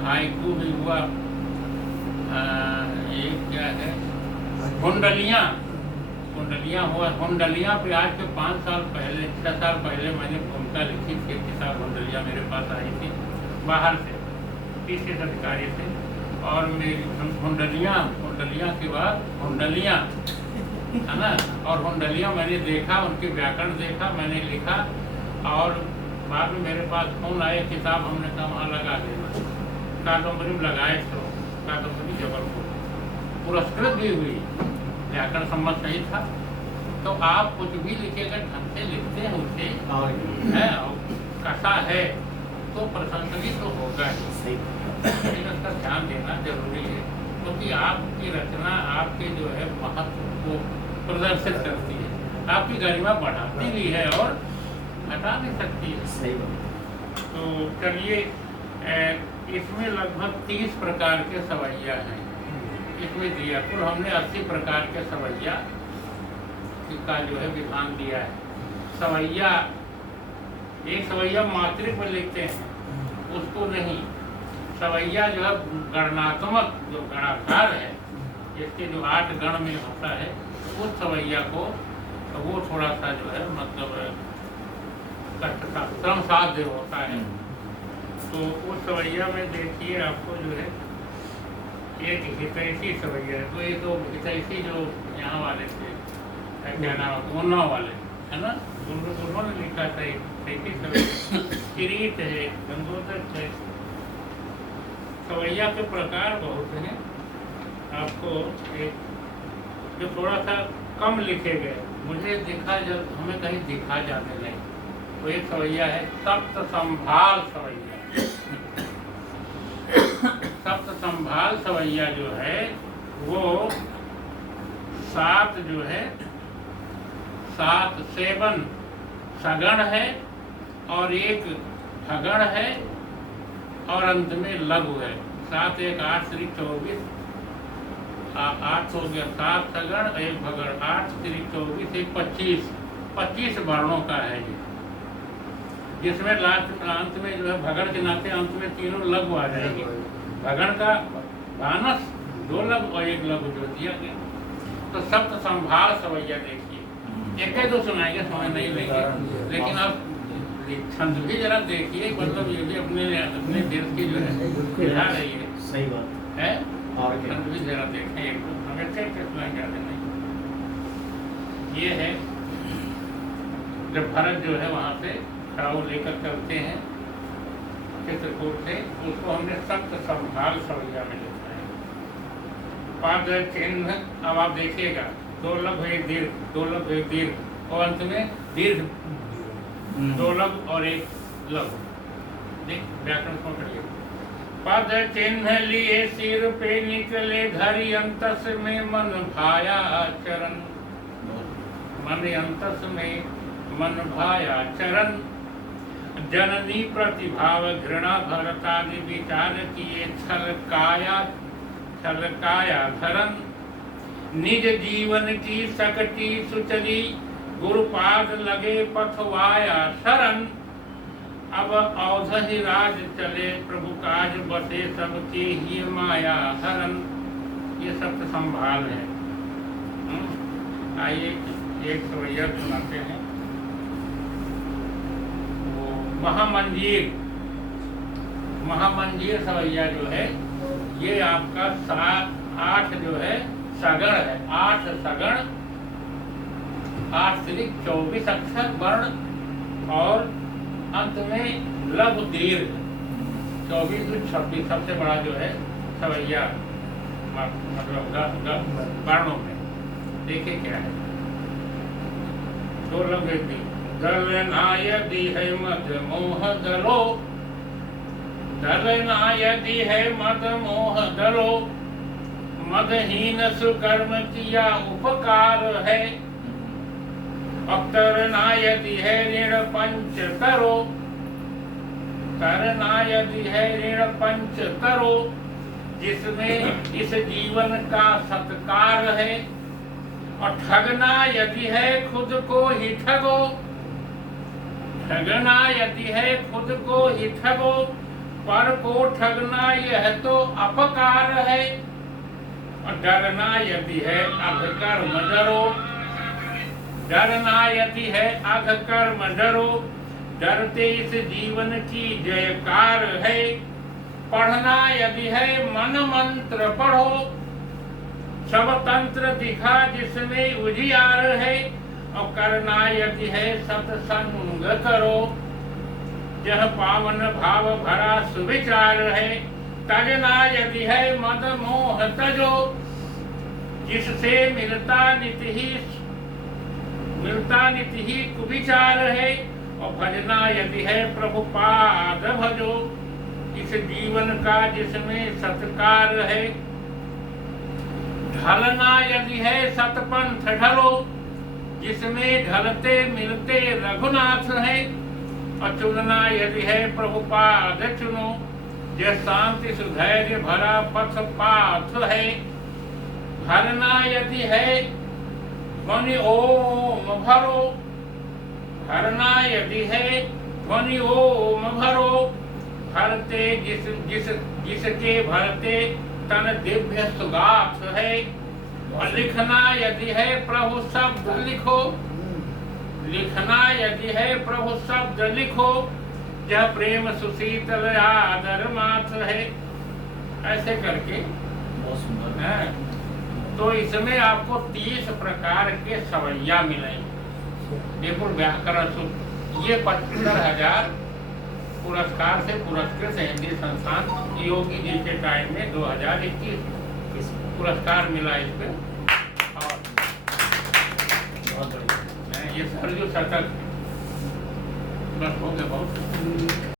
Haiku भी हुआ, एक क्या है, कुंडलियाँ, कुंडलियाँ हुआ। कुंडलियाँ पे आज के 5 साल पहले 6 साल पहले मैंने भूमिका लिखी थी। एक किताब कुंडलियाँ मेरे पास आई थी बाहर से, पीसीएस अधिकारी से, और मेरी कुंडलियाँ के बाद कुंडलियाँ है ना, और कुंडलियाँ मैंने देखा, उनके व्याकरण देखा, मैंने लिखा, और बाद में मेरे पास फोन आए, किताब हमने कहा वहाँ लगा देना। कादम्बरी में लगाए तो कादम्बरी जबलपुर पुरस्कृत भी हुई, व्याकरण सम्मत सही था। तो आप कुछ भी लिखेगा ढंग से लिखते हैं उसे है, कसा है तो प्रशंसनीय तो होगा ही, लेकिन उसका ध्यान देना जरूरी है, क्योंकि आपकी रचना आपके जो है महत्व को प्रदर्शित करती है, आपकी गरिमा बढ़ाती भी है और हटा नहीं सकती है। सही बात। तो चलिए, इसमें लगभग 30 प्रकार के सवैया हैं इसमें दिया। कुल हमने 80 प्रकार के सवैया का जो है विधान दिया है। सवैया, एक सवैया मात्रिक में लिखते हैं, उसको नहीं। सवैया जो है गणनात्मक, जो गणाकार है, इसके जो 8 गण में होता है, उस सवैया को वो थोड़ा सा जो है मतलब श्रम साध्य होता है। तो उस सवैया में देखिए आपको जो है एक हितैषी सवैया है। तो ये तो हितैषी जो यहाँ वाले थे, क्या नाम है, उन्नाव वाले है ना, उन्होंने लिखा था हितैषी सवैया। किरीट है, गंगोदर है। सवैया के प्रकार बहुत हैं। आपको एक जो थोड़ा सा कम लिखे गए, मुझे दिखा, जब हमें कहीं दिखा जाने लगे, तो एक सवैया है सप्त संभाल सवैया। सप्त संभाल सवैया जो है वो 7 जो है 7 सेवन सगण है और एक भगण है और अंत में लघु है। 7 1 8 3 24, 8 हो गया, 7 सगण 1 भगण, 8 3 24 1 25 वर्णों का है ये, जिसमें लास्ट अंत में जो है भगण के नाते अंत में तीनों लघु आ जाएंगे। भगण का भानस 2 लघु और 1 लघु जो दिया गया। तो सप्त संभाल सवैया देखिए, एक दो सुनाएंगे, समय नहीं लेंगे, लेकिन आप छंद भी जरा देखिए, मतलब ये भी अपने देश की जो है दिखा रही है। सही बात है, और छंद भी जरा देखें, एक दो हमें क्या सुनाएंगे नहीं। ये है जब भरत जो है वहाँ से छाव लेकर चलते हैं चित्रकूट से, उसको हमने सप्त संभाल सवैया में लिखा है। पाद चिन्ह, अब आप देखिएगा, 2 लघु 1 दीर्घ, 2 लघु 1 दीर्घ और अंत में दीर्घ 2 लघु और 1 लघु। देख व्याकरण पकड़िए। पद चिन्ह लिए सिर पे निकले धरि अंतस में मन भाया चरण, मन अंतस में मन भाया चरण। जननी प्रतिभाव घृणा भरतादि विचार किए, छल काया धरन। निज जीवन की सकटी सुचरी, गुरुपाद लगे पथवाया शरण। अब अवधि राज चले, प्रभु काज बसे सबके ही माया हरन। ये सब संभाल है। आइए एक सवैया सुनाते हैं। महामंजीर, महामंजीर सवैया जो है ये आपका 8 जो है सगण है, 8 सगण, 8 से 24 अक्षर वर्ण और अंत में लघु दीर्घ, 24 से 26 सबसे बड़ा जो है सवैया मतलब वर्णों में। देखिए क्या है, 2 लघु 1 दीर्घ। दलनायदि है मद मोह दलो, दलनायदि है मद मोह दलो। मदहीन सुकर्म किया उपकार है, अवतरनायदि है ऋण पंच तरो। तरनायदि है ऋण पंच तरो, जिसमें इस जीवन का सत्कार है। और ठगना यदि है खुद को ही ठगो, ठगना यदि है खुद को ही ठगो। पर को ठगना यह तो अपकार है, और डरना यदि है अघ कर्म डरो। डरना यदि है अघ कर्म डरो, डरते इस जीवन की जयकार है। पढ़ना यदि है मन मंत्र पढ़ो, सब तंत्र दिखा जिसमें उजियार है। और करना यदि है सत्संग करो, यह पावन भाव भरा सुविचार है। तजना यदि है मद मोह तजो, जिससे मिलता नित ही कुविचार है। और भजना यदि है प्रभु पाद भजो, इस जीवन का जिसमें सत्कार है। ढलना यदि है सतपंथ ढलो, जिसमें ढलते मिलते रघुनाथ है। और चुनना यदि है प्रभु पाद चुनो, यह शांति सुधैर्य भरा पथ पाथ है। भरना यदि है ध्वनि ओम भरो, भरना यदि है ध्वनि ओम भरो। भरते जिसके भरते तन दिव्य सुगाथ है। और लिखना यदि है प्रभु शब्द लिखो, लिखना यदि है प्रभु शब्द लिखो। यह प्रेम सुशीतल आदर माथ है। ऐसे करके बहुत सुंदर है। तो इसमें आपको 30 प्रकार के सवैया मिलेंगे। देखो व्याकरण सूत्र, ये 75,000 पुरस्कार से पुरस्कृत हिंदी संस्थान योगी जी के टाइम में 2021 पुरस्कार मिला इस पे। और बहुत बढ़िया। ये सरजू शतक बस हो गया बहुत।